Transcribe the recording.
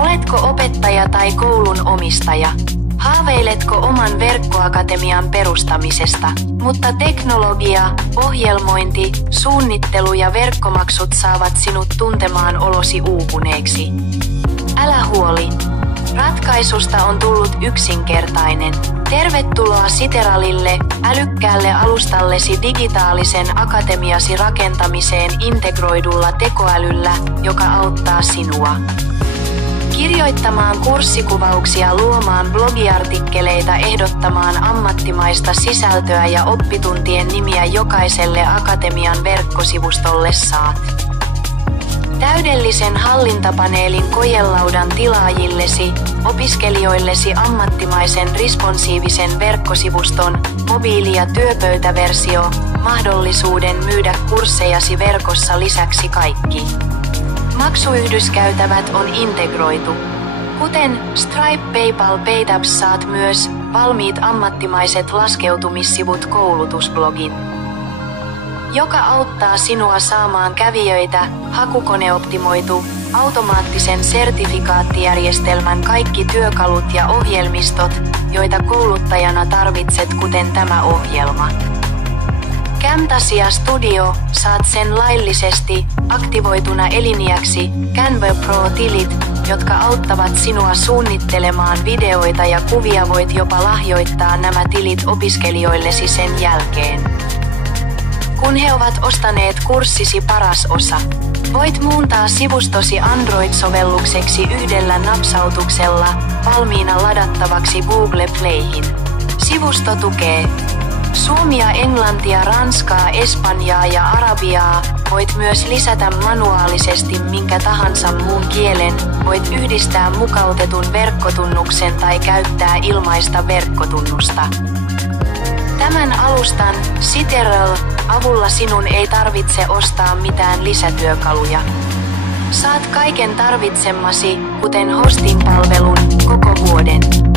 Oletko opettaja tai koulun omistaja? Haaveiletko oman verkkoakatemian perustamisesta, mutta teknologia, ohjelmointi, suunnittelu ja verkkomaksut saavat sinut tuntemaan olosi uupuneeksi? Älä huoli. Ratkaisusta on tullut yksinkertainen. Tervetuloa Citeralille, älykkäälle alustallesi digitaalisen akatemiasi rakentamiseen integroidulla tekoälyllä, joka auttaa sinua kirjoittamaan kurssikuvauksia, luomaan blogiartikkeleita, ehdottamaan ammattimaista sisältöä ja oppituntien nimiä jokaiselle akatemian verkkosivustolle saat. Täydellisen hallintapaneelin kojelaudan tilaajillesi, opiskelijoillesi ammattimaisen responsiivisen verkkosivuston, mobiili- ja työpöytäversio, mahdollisuuden myydä kurssejasi verkossa lisäksi kaikki maksuyhdyskäytävät on integroitu. Kuten Stripe, PayPal, Paytaps saat myös valmiit ammattimaiset laskeutumissivut koulutusblogin, joka auttaa sinua saamaan kävijöitä, hakukoneoptimoitu, automaattisen sertifikaattijärjestelmän kaikki työkalut ja ohjelmistot, joita kouluttajana tarvitset, kuten tämä ohjelma. Camtasia Studio, saat sen laillisesti aktivoituna eliniäksi, Canva Pro-tilit, jotka auttavat sinua suunnittelemaan videoita ja kuvia, voit jopa lahjoittaa nämä tilit opiskelijoillesi sen jälkeen, kun he ovat ostaneet kurssisi paras osa. Voit muuntaa sivustosi Android-sovellukseksi yhdellä napsautuksella, valmiina ladattavaksi Google Playhin. Sivusto tukee suomia, englantia, ranskaa, espanjaa ja arabiaa. Voit myös lisätä manuaalisesti minkä tahansa muun kielen, voit yhdistää mukautetun verkkotunnuksen tai käyttää ilmaista verkkotunnusta. Tämän alustan, Citeral, avulla sinun ei tarvitse ostaa mitään lisätyökaluja. Saat kaiken tarvitsemasi, kuten hosting-palvelun, koko vuoden.